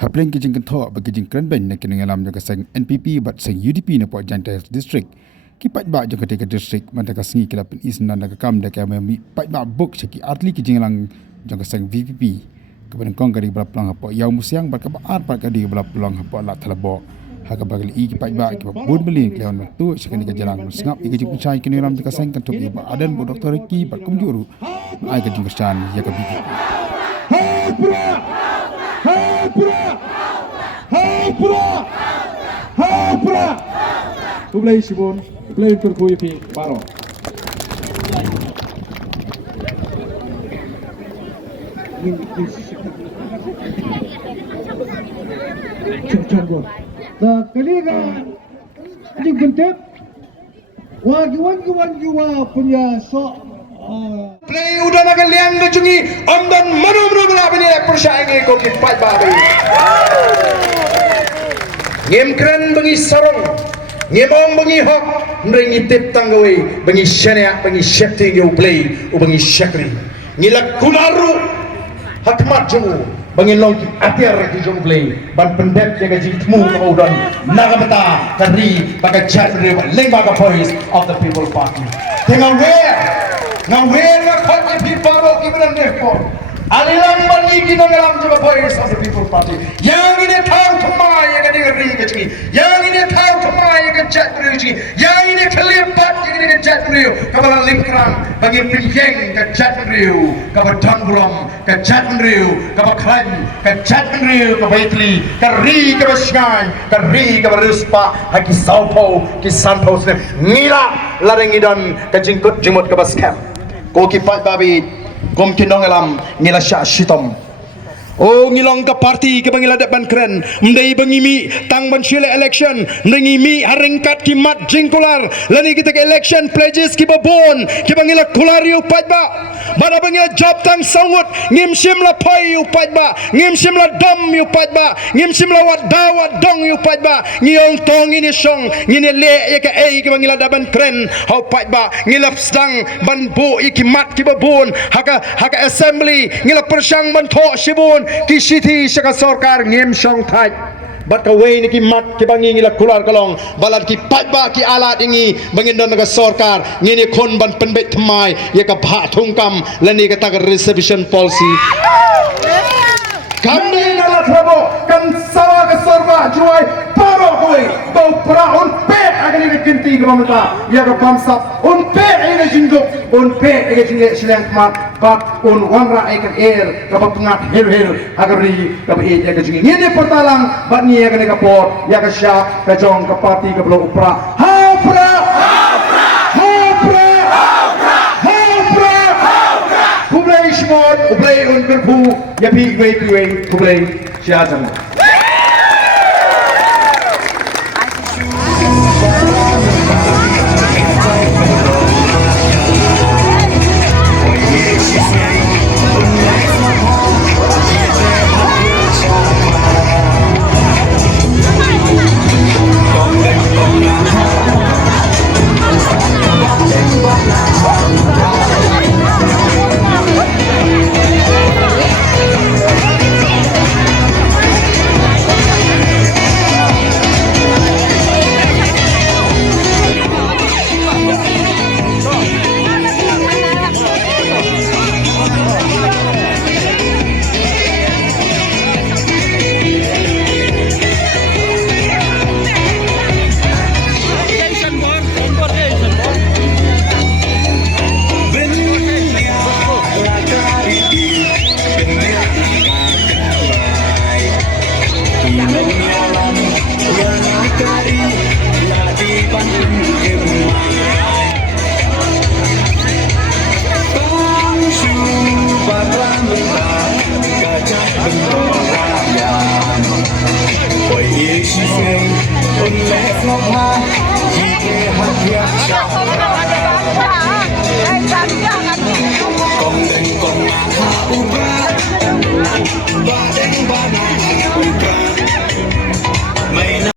Hapdeng ke Jingkyrshan bagi Jingbeiñ nak kena ngalam jaga sang NPP bat sang UDP na po Jaiñtia district. Ki Paidbah jaga teka district mantaka singi kila pen isna na kam dak kami Paidbah buk seki atli ki jinglang jaga sang VPP. Kepada kong kadi beraplang apa yau musiang bat kabar bat kadi beraplang apa la thalabo. Haka bagali ki Paidbah ki bun beli kleon tu sekani ke jalan sengap ki Jingkyrshan kini ngalam jaga sang kantuk iba adan bu doktor ki bat kumjuru. Ai ke Jingkyrshan ya ke VPP. Hapra! Tublay sibon, tublay kurkuy pi baro. Canggon. Sa kaliga ating bentep. Wagi punya so Play udah nak liang ngejungi ondan manu bela bini persaingi ko ki Paidbah bari. Ngimkren bengi sarong, ngimong bengi hok, nrengi tip tanggawi, bengi syanak, bengi syakti ngi play, bengi syakri. Ngilak kunaru hakmat jungu, bengi longki atir ki jungu play, ban pendep jaga jitmu kaudan nagamata kari baga jatri leng baga voice of the people party. Tengah where nga khot ni phi paro ki benan ne ko alilang bani ki ngalam juga voice of the people party yang ini thau thmai yang ini ri ke chi yang ini thau thmai yang chat ri chi yang ini khalipat yang ini chat ri kabala lingkrang bagi pinjeng ke chat ri kabala dangblom ke chat ri kabala klan ke chat ri ke baitli ke ri ke basngan ke ri ke ruspa haki saupo ki sanpo se ngila larengidan ke jingkut jimut ke baskem ko ki Paidbah bi kom kinong alam ngila sya shitom oh ngilong ka party ke bangila depan keren mendai bangimi tang banshile election ngimi haringkat ki mat jingkular lani kita ke election pledges ki babon ki bangila kulariu Paidbah bada bangila job tang sangut ngim simla pai u Paidbah ngim simla dom u Paidbah ngim simla wadawa dong u Paidbah ngiyong tong ini song ngine le ya ke ai ki bangila depan keren hau Paidbah ngilap sedang ban bu ki mat ki babon haka assembly ngilap persang ban tho sibun ki city saka sarkar ngem song thai bat ka wei ni ki mat ki bangi ngila kular kalong balat ki Paidbah ki alat ingi bangin don naga sarkar ngini khon ban penbet thmai ya ka bha thungkam lani ka tak reservation policy kamne nala thabo kan sawa ka sarwa juai paro koi to pra on pe agani ni kinti ka mamata ya ka pamsap on pe ina jinggo on pe ina jingge silang mat bat on wanra ikan air ka patungat hel agari ka be ya ka jingi ngene portalang bat ni ya ka ne ka pot ya ka sya ka jong ka party ka blo upra hapra kublai shmot kublai un kurpu ya pi wei kublai sya jang Hãy subscribe cho kênh Ghiền Mì Gõ để không bỏ lỡ những video hấp dẫn.